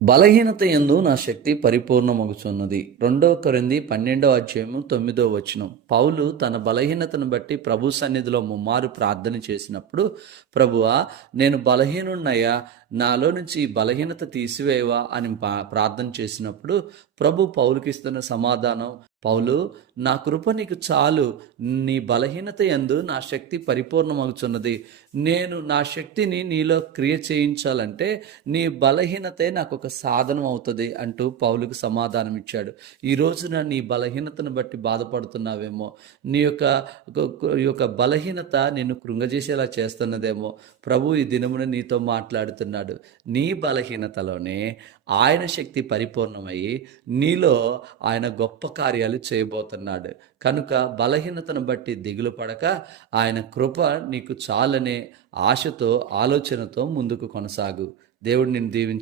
బలహీనత యందు నా శక్తి పరిపూర్ణమగుచున్నది. 2 కొరింథీ 12 అధ్యాయము 9 వచనం. పౌలు తన బలహీనతను బట్టి ప్రభు సన్నిధిలో ముమ్మారు ప్రార్థన చేసినప్పుడు, ప్రభువా, నేను బలహీనున్నయ్యా, నాలో నుంచి ఈ బలహీనత తీసివేయవా అని ప్రార్థన చేసినప్పుడు ప్రభు పౌలుకిస్తున్న సమాధానం, పౌలు, నా కృప నీకు చాలు, నీ బలహీనత యందు నా శక్తి పరిపూర్ణమగుచున్నది. నేను నా శక్తిని నీలో క్రియ చేయించాలంటే నీ బలహీనతే నాకు ఒక సాధనం అవుతుంది అంటూ పౌలుకు సమాధానం ఇచ్చాడు. ఈ రోజున నీ బలహీనతను బట్టి బాధపడుతున్నావేమో, నీ యొక్క బలహీనత నిన్ను కృంగజేసేలా చేస్తున్నదేమో. ప్రభు ఈ దినమున నీతో మాట్లాడుతున్నాడు. నీ బలహీనతలోనే ఆయన శక్తి పరిపూర్ణమయ్యి నీలో ఆయన గొప్ప కార్యాలు చేయబోతున్నాడు. కనుక బలహీనతను బట్టి దిగులు పడక, ఆయన కృప నీకు చాలనే ఆశతో, ఆలోచనతో ముందుకు కొనసాగు. దేవుడు నిన్ను దీవించు.